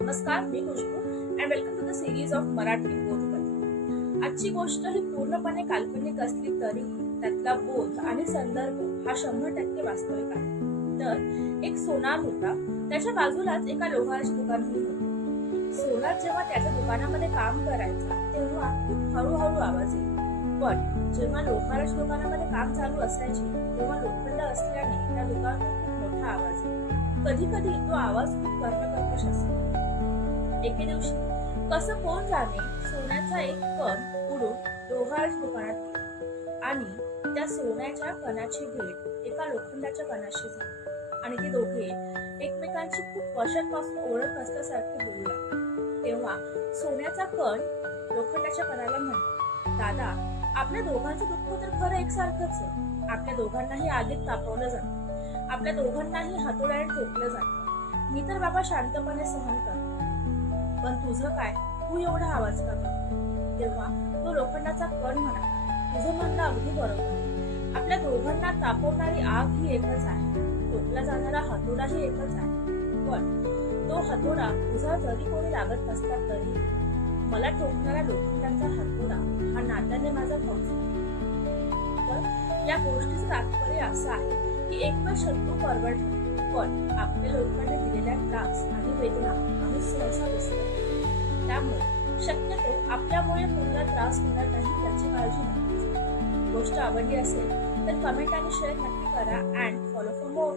नमस्कार, मी Khushboo and welcome to the series of Marathi बोधकथा. आजची गोष्ट ही पूर्णपणे काल्पनिक असली तरी त्यातला बोध आणि संदर्भ हा 100% वास्तविक आहे. तर एक सोनार होता. त्याच्या बाजूलाच एका लोहाराचे दुकानही होते. सोनार जेव्हा त्याच्या दुकानामध्ये काम करायचा तेव्हा खूप हळूहळू आवाज येईल, पण जेव्हा लोहाराच्या दुकानामध्ये काम चालू असायचे तेव्हा लोखंड असल्याने त्या दुकानात खूप मोठा आवाज येईल. कधी कधी तो आवाज खूप कर्णकर्कश असे. एके दिवशी कसं कोण जाणे सोन्याचा एक कण उडून लोहाराच्या दुकानात गेला आणि त्या सोन्याच्या कणाची भेट एका लोखंडाच्या कणाशी झाली आणि ते दोघे एकमेकांची खूप वर्षांपासून ओळख असल्यासारखे बोलू लागले. तेव्हा सोन्याचा कण लोखंडाच्या कणाला म्हणला, दादा, आपल्या दोघांचं दुःख तर खरं एकसारखंच आहे. आपल्या दोघांनाही आगीत तापवलं जातं, आपल्या दोघांनाही हातोड्याने ठोकलं जातं. मी तर बाबा शांतपणे सहन करतो, पण तुझं काय, तू एवढा आवाज का करतो? तेव्हा तो लोखंडाचा कण म्हणाला, तुझं म्हणणं अगदी बरोबर आहे. आपल्या दोघांना तापवणारी आग ही एकच आहे, ठोकला जाणारा हातोडाही एकच आहे. पण तो हातोडा तुझा जरी कोणी लागत नसला तरी मला ठोकणारा लोखंडाचा हातोडा हा नात्याने माझा भाऊच आहे. तर या गोष्टीचं तात्पर्य असं आहे की एक वेळ शत्रू परवडतो, पण आपल्या लोकांनी दिलेल्या त्रास आणि वेदना आम्ही सहसा विसरतो. त्यामुळे शक्यतो आपल्यामुळे कोणाला त्रास होणार नाही याची काळजी नक्कीच. गोष्ट आवडली असेल तर कमेंट आणि शेअर नक्की करा अँड फॉलो फॉर मोर.